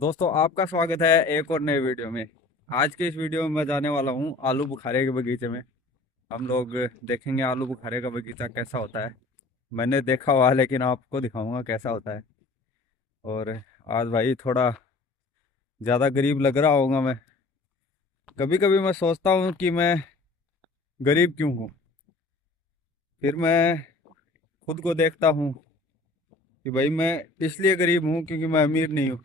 दोस्तों, आपका स्वागत है एक और नए वीडियो में। आज के इस वीडियो में मैं जाने वाला हूँ आलू बुखारे के बगीचे में। हम लोग देखेंगे आलू बुखारे का बगीचा कैसा होता है। मैंने देखा हुआ है, लेकिन आपको दिखाऊंगा कैसा होता है। और आज भाई थोड़ा ज़्यादा गरीब लग रहा होगा मैं। कभी कभी मैं सोचता हूँ कि मैं गरीब क्यों हूँ। फिर मैं खुद को देखता हूँ कि भाई मैं इसलिए गरीब हूँ क्योंकि मैं अमीर नहीं हूँ।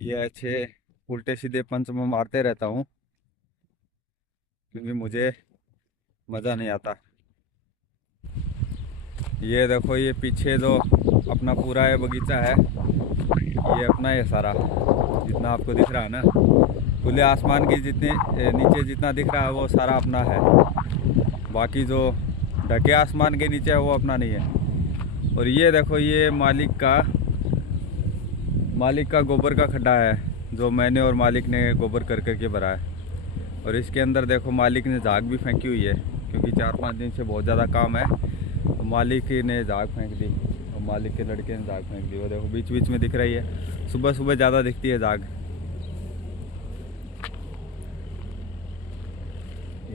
ये अच्छे उल्टे सीधे पंच मैं मारते रहता हूँ क्योंकि मुझे मज़ा नहीं आता। ये देखो, ये पीछे जो अपना पूरा ये बगीचा है, ये अपना है सारा। जितना आपको दिख रहा है ना, खुले आसमान के जितने नीचे जितना दिख रहा है वो सारा अपना है। बाकी जो ढके आसमान के नीचे है वो अपना नहीं है। और ये देखो, ये मालिक का गोबर का खड्डा है, जो मैंने और मालिक ने गोबर कर करके भरा है। और इसके अंदर देखो, मालिक ने झाग भी फेंकी हुई है क्योंकि 4-5 दिन से बहुत ज़्यादा काम है। तो मालिक ने झाग फेंक दी और मालिक के लड़के ने झाग फेंक दी। वो देखो बीच बीच में दिख रही है, सुबह सुबह ज़्यादा दिखती है झाग।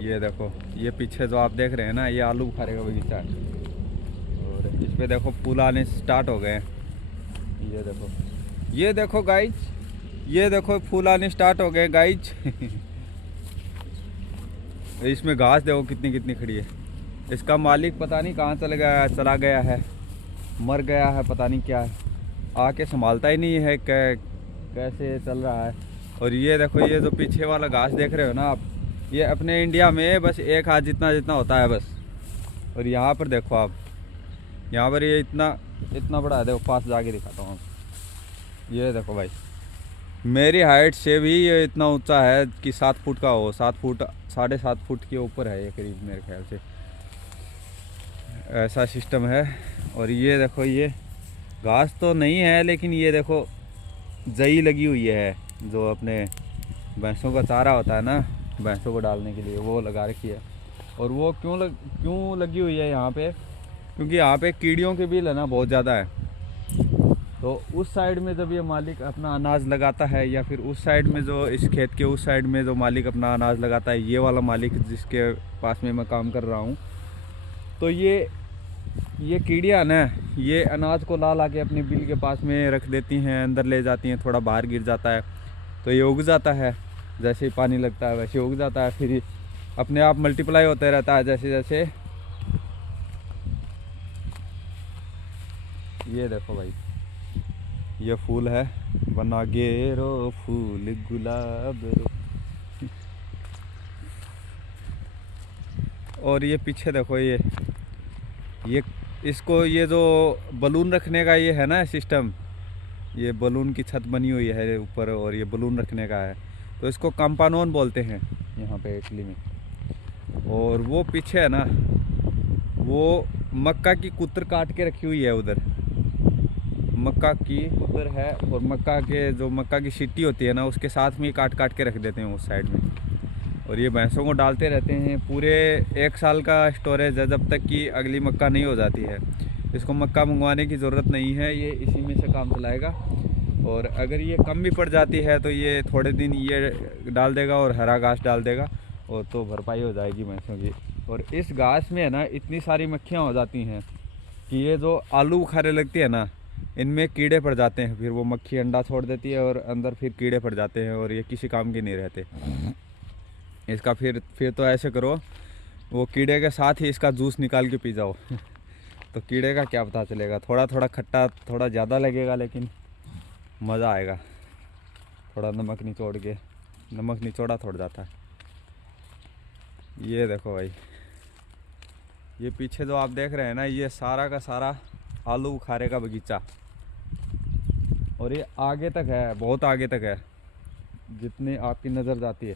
ये देखो, ये पीछे जो आप देख रहे हैं ना, ये आलू बुखारे का बगीचा है। और इस पे देखो फूल आने स्टार्ट हो गए हैं। ये देखो गाइज, ये देखो फूल आने स्टार्ट हो गए गाइज। इसमें घास देखो कितनी कितनी खड़ी है। इसका मालिक पता नहीं कहाँ चला गया है, मर गया है, पता नहीं क्या है। आके संभालता ही नहीं है, कैसे चल रहा है। और ये देखो, ये जो पीछे वाला घास देख रहे हो ना आप, ये अपने इंडिया में बस एक हाथ जितना जितना होता है बस। और यहाँ पर देखो आप, यहाँ पर ये इतना इतना बड़ा है। देखो पास जाके दिखाता हूँ। ये देखो भाई, मेरी हाइट से भी ये इतना ऊंचा है कि 7 फुट का हो, 7 फुट 7.5 फुट के ऊपर है ये करीब, मेरे ख्याल से ऐसा सिस्टम है। और ये देखो, ये घास तो नहीं है, लेकिन ये देखो जई लगी हुई है, जो अपने भैंसों का चारा होता है ना, भैंसों को डालने के लिए वो लगा रखी है। और वो क्यों लगी हुई है यहाँ पे, क्योंकि यहाँ पे कीड़ियों के बिल है ना बहुत ज़्यादा है। तो उस साइड में जब ये मालिक अपना अनाज लगाता है, या फिर उस साइड में जो इस खेत के उस साइड में जो मालिक अपना अनाज लगाता है, ये वाला मालिक जिसके पास में मैं काम कर रहा हूँ, तो ये कीड़ियाँ ना, ये अनाज को ला ला के अपने बिल के पास में रख देती हैं, अंदर ले जाती हैं, थोड़ा बाहर गिर जाता है तो ये उग जाता है। जैसे ही पानी लगता है वैसे उग जाता है, फिर अपने आप मल्टीप्लाई होते रहता है जैसे जैसे। ये देखो भाई, ये फूल है, बना गे रो फूल गुलाब रो। और ये पीछे देखो, ये इसको, ये जो बलून रखने का ये है ना सिस्टम, ये बलून की छत बनी हुई है ऊपर, और ये बलून रखने का है, तो इसको कंपानोन बोलते हैं यहाँ पे इटली में। और वो पीछे है ना, वो मक्का की कुतर काट के रखी हुई है उधर। मक्का की कुतर है, और मक्का के जो मक्का की सीटी होती है ना, उसके साथ में काट काट के रख देते हैं उस साइड में। और ये भैंसों को डालते रहते हैं। पूरे 1 साल का स्टोरेज है, जब तक कि अगली मक्का नहीं हो जाती है। इसको मक्का मंगवाने की ज़रूरत नहीं है, ये इसी में से काम चलाएगा। और अगर ये कम भी पड़ जाती है तो ये थोड़े दिन ये डाल देगा और हरा घास डाल देगा, और तो भरपाई हो जाएगी भैंसों की। और इस घास में है ना, इतनी सारी मक्खियाँ हो जाती हैं कि ये जो आलू बुखारे लगती है ना, इनमें कीड़े पड़ जाते हैं। फिर वो मक्खी अंडा छोड़ देती है और अंदर फिर कीड़े पड़ जाते हैं, और ये किसी काम के नहीं रहते। इसका फिर तो ऐसे करो, वो कीड़े के साथ ही इसका जूस निकाल के पी जाओ। तो कीड़े का क्या पता चलेगा, थोड़ा थोड़ा खट्टा थोड़ा ज़्यादा लगेगा, लेकिन मज़ा आएगा। थोड़ा नमक निचोड़ा थोड़ा जाता है। ये देखो भाई, ये पीछे जो आप देख रहे हैं ना, ये सारा का सारा आलू बुखारे का बगीचा। और ये आगे तक है, बहुत आगे तक है, जितनी आपकी नज़र जाती है।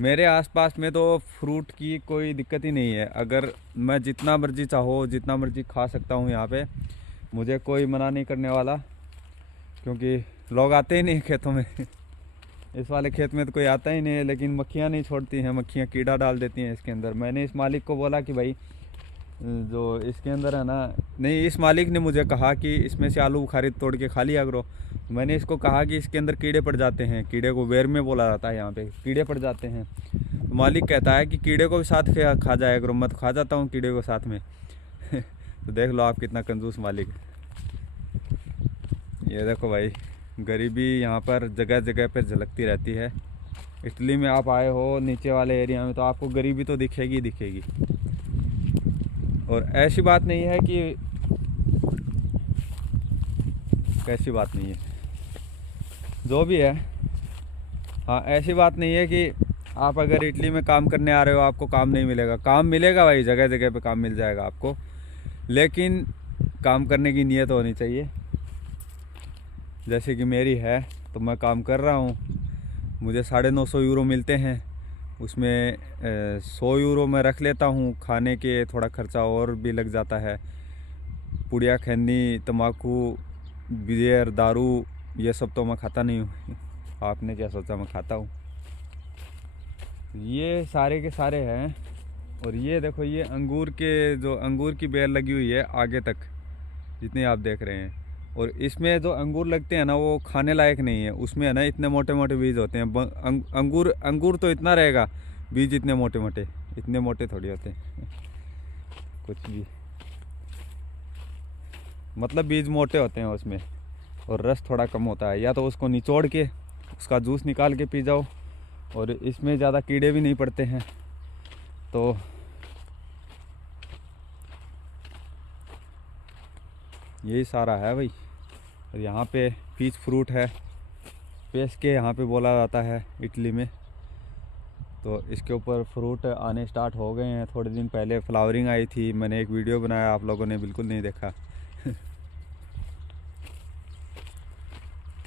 मेरे आसपास में तो फ्रूट की कोई दिक्कत ही नहीं है। अगर मैं जितना मर्जी चाहो जितना मर्जी खा सकता हूँ यहाँ पे, मुझे कोई मना नहीं करने वाला, क्योंकि लोग आते ही नहीं खेतों में। इस वाले खेत में तो कोई आता ही नहीं है, लेकिन मक्खियाँ नहीं छोड़ती हैं, मक्खियाँ कीड़ा डाल देती हैं इसके अंदर। मैंने इस मालिक को बोला कि भाई जो इसके अंदर है ना, नहीं, इस मालिक ने मुझे कहा कि इसमें से आलू बुखारे तोड़ के खा लिया करो। मैंने इसको कहा कि इसके अंदर कीड़े पड़ जाते हैं, कीड़े को वेर में बोला जाता है यहाँ पे, कीड़े पड़ जाते हैं। तो मालिक कहता है कि कीड़े को भी साथ खा जाया करो। मैं तो खा जाता हूँ कीड़े को साथ में। तो देख लो आप कितना कंजूस मालिक। ये देखो भाई, गरीबी यहाँ पर जगह जगह पर झलकती रहती है। इटली में आप आए हो नीचे वाले एरिया में, तो आपको गरीबी तो दिखेगी दिखेगी। और ऐसी बात नहीं है कि, कैसी बात नहीं है, जो भी है, हाँ, ऐसी बात नहीं है कि आप अगर इटली में काम करने आ रहे हो आपको काम नहीं मिलेगा। काम मिलेगा भाई, जगह जगह पे काम मिल जाएगा आपको, लेकिन काम करने की नीयत होनी चाहिए। जैसे कि मेरी है, तो मैं काम कर रहा हूँ, मुझे 950 यूरो मिलते हैं। उसमें 100 यूरो मैं रख लेता हूँ खाने के, थोड़ा खर्चा और भी लग जाता है। पुड़िया, खैनी, तम्बाकू, बियर, दारू, ये सब तो मैं खाता नहीं हूँ। आपने क्या सोचा मैं खाता हूँ? ये सारे के सारे हैं। और ये देखो, ये अंगूर के, जो अंगूर की बेल लगी हुई है आगे तक, जितने आप देख रहे हैं। और इसमें जो अंगूर लगते हैं ना, वो खाने लायक नहीं है। उसमें है ना इतने मोटे मोटे बीज होते हैं। अंगूर तो इतना रहेगा, बीज इतने मोटे मोटे, इतने मोटे थोड़ी होते हैं कुछ भी, मतलब बीज मोटे होते हैं उसमें, और रस थोड़ा कम होता है। या तो उसको निचोड़ के उसका जूस निकाल के पी जाओ, और इसमें ज़्यादा कीड़े भी नहीं पड़ते हैं। तो यही सारा है भाई। और यहाँ पे पीच फ्रूट है, पेस के यहाँ पे बोला जाता है इटली में। तो इसके ऊपर फ्रूट आने स्टार्ट हो गए हैं। थोड़े दिन पहले फ्लावरिंग आई थी, मैंने एक वीडियो बनाया, आप लोगों ने बिल्कुल नहीं देखा।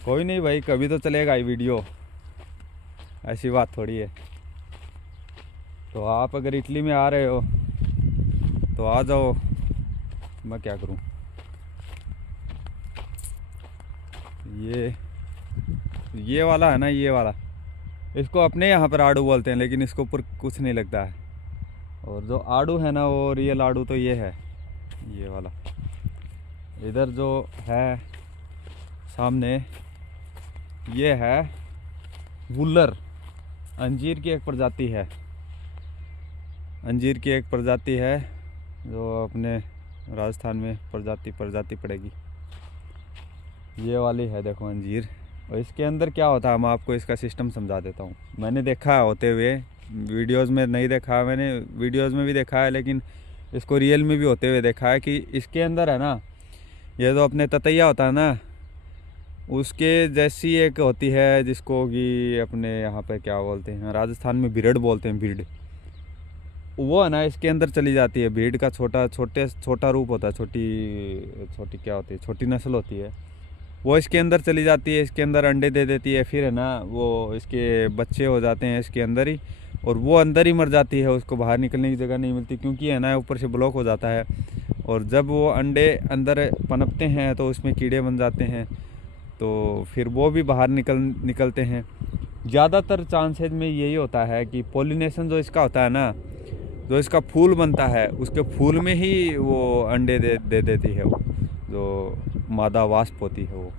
कोई नहीं भाई, कभी तो चलेगा ये वीडियो, ऐसी बात थोड़ी है। तो आप अगर इटली में आ रहे हो तो आ जाओ, मैं क्या करूं। ये वाला है ना, ये वाला, इसको अपने यहाँ पर आड़ू बोलते हैं, लेकिन इसके ऊपर कुछ नहीं लगता है। और जो आड़ू है ना, वो रियल आड़ू तो ये है, ये वाला। इधर जो है सामने, ये है वुल्लर, अंजीर की एक प्रजाति है। अंजीर की एक प्रजाति है जो अपने राजस्थान में प्रजाति पड़ेगी। ये वाली है, देखो अंजीर। और इसके अंदर क्या होता है, मैं आपको इसका सिस्टम समझा देता हूँ। मैंने देखा होते हुए, वीडियोस में नहीं देखा, मैंने वीडियोस में भी देखा है, लेकिन इसको रियल में भी होते हुए देखा है कि इसके अंदर है ना, ये जो अपने ततैया होता है ना, उसके जैसी एक होती है, जिसको कि अपने यहाँ पे क्या बोलते हैं, राजस्थान में भिरड़ बोलते हैं, भिरड़। वो है ना, इसके अंदर चली जाती है। भीड़ का छोटा रूप होता है, छोटी क्या होती है, छोटी नस्ल होती है, वो इसके अंदर चली जाती है, इसके अंदर अंडे दे देती है। फिर है ना, वो इसके बच्चे हो जाते हैं इसके अंदर ही, और वो अंदर ही मर जाती है, उसको बाहर निकलने की जगह नहीं मिलती, क्योंकि है ना ऊपर से ब्लॉक हो जाता है। और जब वो अंडे अंदर पनपते हैं तो उसमें कीड़े बन जाते हैं, तो फिर वो भी बाहर निकलते हैं। ज़्यादातर चांसेज में यही होता है कि पॉलिनेशन जो इसका होता है ना, जो इसका फूल बनता है, उसके फूल में ही वो अंडे दे देती है, वो जो मादा वास्प होती है वो।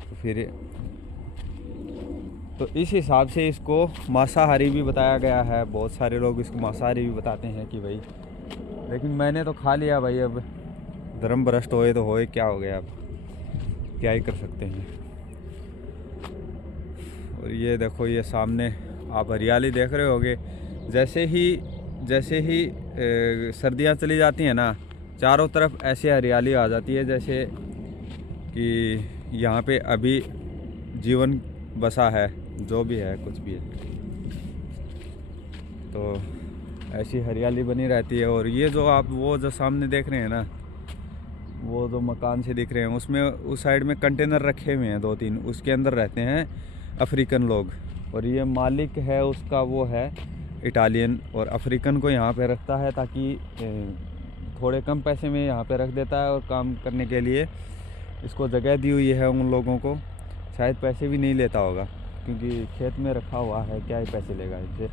तो फिर तो इस हिसाब से इसको मांसाहारी भी बताया गया है। बहुत सारे लोग इसको मांसाहारी भी बताते हैं कि भाई, लेकिन मैंने तो खा लिया भाई। अब धर्म भ्रष्ट होए तो होए, क्या हो गया, अब क्या ही कर सकते हैं। और ये देखो, ये सामने आप हरियाली देख रहे होगे। जैसे ही सर्दियाँ चली जाती हैं ना, चारों तरफ ऐसे हरियाली आ जाती है जैसे कि यहाँ पे अभी जीवन बसा है, जो भी है, कुछ भी है। तो ऐसी हरियाली बनी रहती है। और ये जो आप वो जो सामने देख रहे हैं ना, वो जो मकान से दिख रहे हैं, उसमें उस साइड में कंटेनर रखे हुए हैं 2-3, उसके अंदर रहते हैं अफ्रीकन लोग। और ये मालिक है उसका, वो है इटालियन, और अफ्रीकन को यहाँ पे रखता है ताकि थोड़े कम पैसे में यहाँ पे रख देता है। और काम करने के लिए इसको जगह दी हुई है उन लोगों को, शायद पैसे भी नहीं लेता होगा, क्योंकि खेत में रखा हुआ है, क्या ही पैसे लेगा इससे।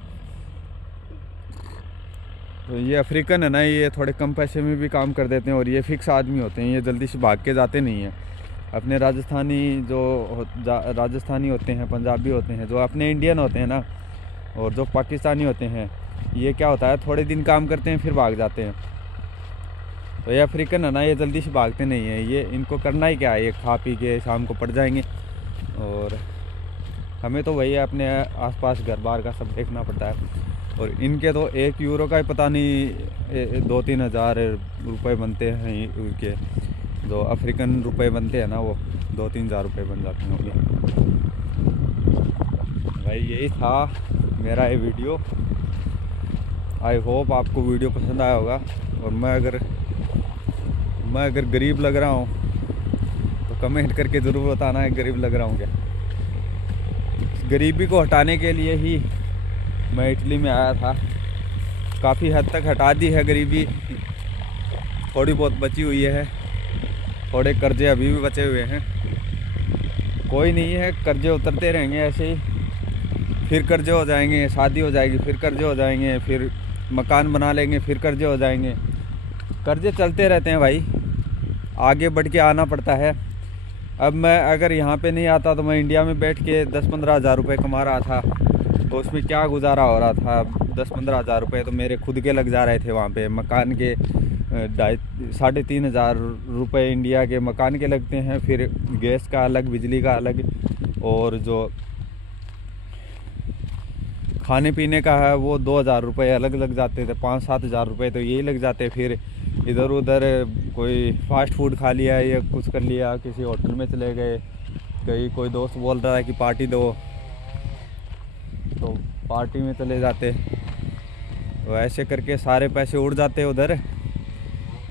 तो ये अफ्रीकन है ना, ये थोड़े कम पैसे में भी काम कर देते हैं और ये फिक्स आदमी होते हैं, ये जल्दी से भाग के जाते नहीं हैं। अपने राजस्थानी राजस्थानी होते हैं, पंजाबी होते हैं, जो अपने इंडियन होते हैं ना, और जो पाकिस्तानी होते हैं, ये क्या होता है थोड़े दिन काम करते हैं फिर भाग जाते हैं। तो ये अफ्रीकन है ना, ये जल्दी से भागते नहीं हैं। ये इनको करना ही क्या है, ये खा पी के शाम को पड़ जाएंगे। और हमें तो वही है, अपने आसपास घर बार का सब देखना पड़ता है। और इनके तो 1 यूरो का ही पता नहीं 2-3 हज़ार रुपये बनते हैं। उनके जो अफ्रीकन रुपए बनते हैं ना, वो 2-3 हज़ार रुपये बन जाते हैं उनके। भाई यही था मेरा ये वीडियो। आई होप आपको वीडियो पसंद आया होगा। और मैं अगर गरीब लग रहा हूँ तो कमेंट करके ज़रूर बताना है गरीब लग रहा हूँ क्या। गरीबी को हटाने के लिए ही मैं इटली में आया था। काफ़ी हद तक हटा दी है गरीबी, थोड़ी बहुत बची हुई है, थोड़े कर्जे अभी भी बचे हुए हैं। कोई नहीं है, कर्जे उतरते रहेंगे ऐसे ही, फिर कर्जे हो जाएंगे, शादी हो जाएगी फिर कर्जे हो जाएंगे, फिर मकान बना लेंगे फिर कर्जे हो जाएंगे। कर्जे चलते रहते हैं भाई, आगे बढ़ के आना पड़ता है। अब मैं अगर यहाँ पे नहीं आता तो मैं इंडिया में बैठ के 10-15 हज़ार रुपये कमा रहा था, तो उसमें क्या गुजारा हो रहा था। 10-15 हज़ार रुपये तो मेरे खुद के लग जा रहे थे वहाँ पे। मकान के 3.5 हज़ार रुपये इंडिया के मकान के लगते हैं, फिर गैस का अलग, बिजली का अलग, और जो खाने पीने का है वो 2,000 रुपये अलग लग जाते थे। 5-7 हज़ार रुपये तो यही लग जाते। फिर इधर उधर कोई फास्ट फूड खा लिया या कुछ कर लिया, किसी होटल में चले गए, कहीं कोई दोस्त बोल रहा है कि पार्टी दो, तो पार्टी में चले जाते। तो ऐसे करके सारे पैसे उड़ जाते उधर,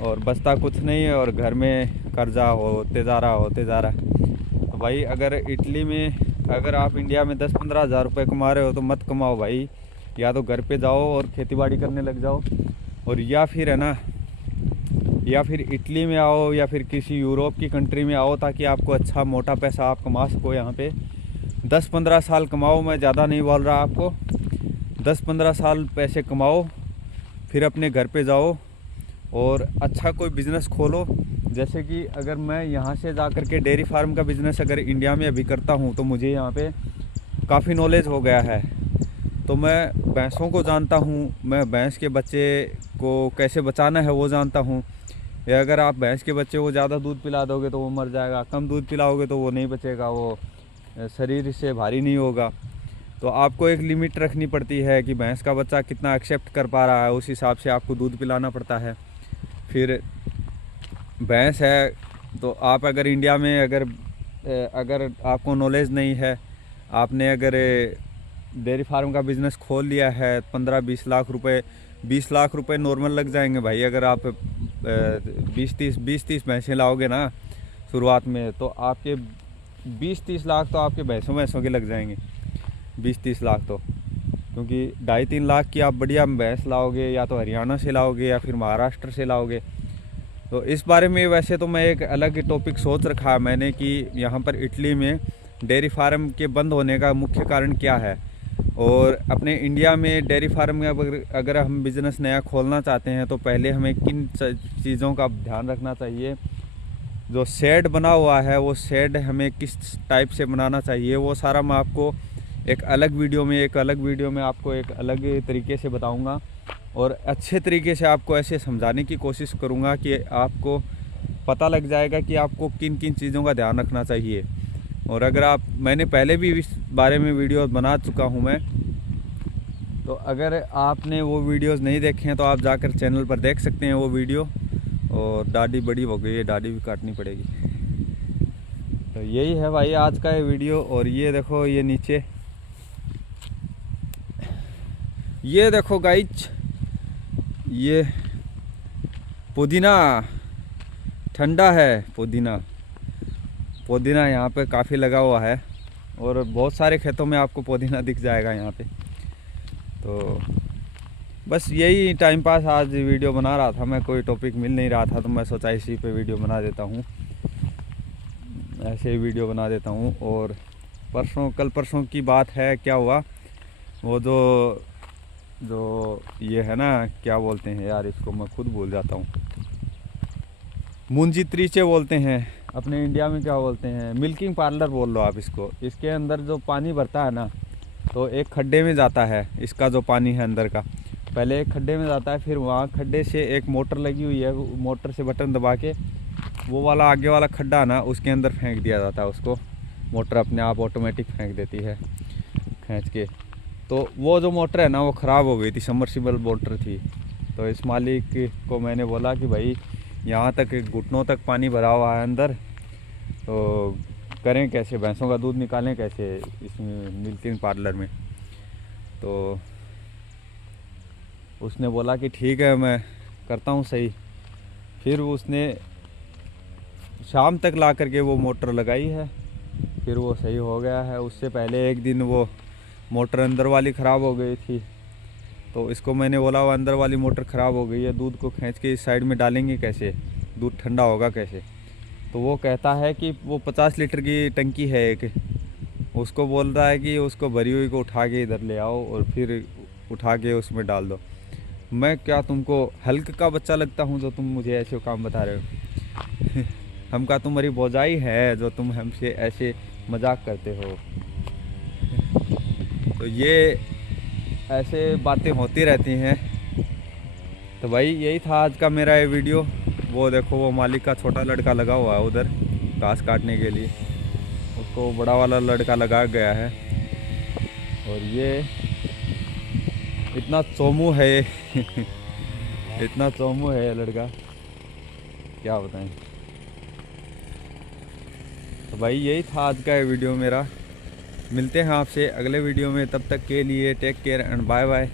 और बचता कुछ नहीं है, और घर में कर्जा होते जा रहा। तो भाई अगर इटली में, अगर आप इंडिया में 10-15 हज़ार रुपये कमा रहे हो तो मत कमाओ भाई। या तो घर पे जाओ और खेतीबाड़ी करने लग जाओ, और या फिर है ना, या फिर इटली में आओ या फिर किसी यूरोप की कंट्री में आओ, ताकि आपको अच्छा मोटा पैसा आप कमा सको। यहाँ पे 10-15 साल कमाओ, मैं ज़्यादा नहीं बोल रहा आपको, 10-15 साल पैसे कमाओ, फिर अपने घर पे जाओ और अच्छा कोई बिज़नेस खोलो। जैसे कि अगर मैं यहाँ से जा कर के डेयरी फार्म का बिज़नेस अगर इंडिया में अभी करता हूँ, तो मुझे यहाँ पे काफ़ी नॉलेज हो गया है। तो मैं भैंसों को जानता हूँ, मैं भैंस के बच्चे को कैसे बचाना है वो जानता हूँ। या अगर आप भैंस के बच्चे को ज़्यादा दूध पिला दोगे तो वो मर जाएगा, कम दूध पिलाओगे तो वो नहीं बचेगा, वो शरीर से भारी नहीं होगा। तो आपको एक लिमिट रखनी पड़ती है कि भैंस का बच्चा कितना एक्सेप्ट कर पा रहा है, उस हिसाब से आपको दूध पिलाना पड़ता है। फिर भैंस है तो आप अगर इंडिया में अगर आपको नॉलेज नहीं है, आपने अगर डेयरी फार्म का बिज़नेस खोल लिया है, 15-20 लाख रुपए, 20 लाख रुपए नॉर्मल लग जाएंगे भाई। अगर आप 20-30 भैंसें लाओगे ना शुरुआत में, तो आपके 20-30 लाख तो आपके भैंसों के लग जाएंगे। 20-30 लाख तो, क्योंकि 2.5-3 लाख की आप बढ़िया भैंस लाओगे, या तो हरियाणा से लाओगे या फिर महाराष्ट्र से लाओगे। तो इस बारे में वैसे तो मैं एक अलग टॉपिक सोच रखा है मैंने, कि यहाँ पर इटली में डेयरी फार्म के बंद होने का मुख्य कारण क्या है, और अपने इंडिया में डेयरी फार्म में अगर हम बिज़नेस नया खोलना चाहते हैं तो पहले हमें किन चीज़ों का ध्यान रखना चाहिए। जो शेड बना हुआ है वो शेड हमें किस टाइप से बनाना चाहिए, वो सारा मैं आपको एक अलग वीडियो में आपको एक अलग तरीके से बताऊंगा, और अच्छे तरीके से आपको ऐसे समझाने की कोशिश करूंगा कि आपको पता लग जाएगा कि आपको किन किन चीज़ों का ध्यान रखना चाहिए। और अगर मैंने पहले भी इस बारे में वीडियोस बना चुका हूं मैं, तो अगर आपने वो वीडियोस नहीं देखे हैं तो आप जाकर चैनल पर देख सकते हैं वो वीडियो। और दाढ़ी बड़ी हो गई है, दाढ़ी भी काटनी पड़ेगी। तो यही है भाई आज का ये वीडियो। और ये देखो, ये नीचे ये देखो गाइज, ये पुदीना ठंडा है। पुदीना यहाँ पे काफ़ी लगा हुआ है, और बहुत सारे खेतों में आपको पुदीना दिख जाएगा यहाँ पे। तो बस यही टाइम पास, आज वीडियो बना रहा था मैं, कोई टॉपिक मिल नहीं रहा था तो मैं सोचा इसी पे वीडियो बना देता हूँ, ऐसे ही वीडियो बना देता हूँ। और कल परसों की बात है, क्या हुआ, वो जो जो ये है ना, क्या बोलते हैं यार इसको, मैं खुद भूल जाता हूँ। मुंजी त्रीचे बोलते हैं अपने इंडिया में, क्या बोलते हैं, मिल्किंग पार्लर बोल लो आप इसको। इसके अंदर जो पानी भरता है ना, तो एक खड्डे में जाता है। इसका जो पानी है अंदर का, पहले एक खड्डे में जाता है, फिर वहाँ खड्डे से एक मोटर लगी हुई है, मोटर से बटन दबा के वो वाला आगे वाला खड्डा ना, उसके अंदर फेंक दिया जाता है उसको। मोटर अपने आप ऑटोमेटिक फेंक देती है खींच के। तो वो जो मोटर है ना, वो ख़राब हो गई थी, सबमर्सिबल मोटर थी। तो इस मालिक को मैंने बोला कि भाई यहाँ तक घुटनों तक पानी भरा हुआ है अंदर, तो करें कैसे, भैंसों का दूध निकालें कैसे इसमें मिल्किंग पार्लर में। तो उसने बोला कि ठीक है मैं करता हूँ सही। फिर उसने शाम तक ला करके वो मोटर लगाई है, फिर वो सही हो गया है। उससे पहले एक दिन वो मोटर अंदर वाली ख़राब हो गई थी, तो इसको मैंने बोला वो अंदर वाली मोटर ख़राब हो गई है, दूध को खींच के इस साइड में डालेंगे कैसे, दूध ठंडा होगा कैसे। तो वो कहता है कि वो 50 लीटर की टंकी है एक, उसको बोल रहा है कि उसको भरी हुई को उठा के इधर ले आओ और फिर उठा के उसमें डाल दो। मैं क्या तुमको हल्क का बच्चा लगता हूँ जो तुम मुझे ऐसे काम बता रहे हो? हम का तुम्हारी बोझाई है जो तुम हमसे ऐसे मजाक करते हो? तो ये ऐसे बातें होती रहती हैं। तो भाई यही था आज का मेरा ये वीडियो। वो देखो वो मालिक का छोटा लड़का लगा हुआ है उधर घास काटने के लिए, उसको बड़ा वाला लड़का लगा गया है। और ये इतना चोमू है इतना चोमू है ये लड़का, क्या बताएं। तो भाई यही था आज का ये वीडियो मेरा। मिलते हैं आपसे अगले वीडियो में, तब तक के लिए take care and bye bye.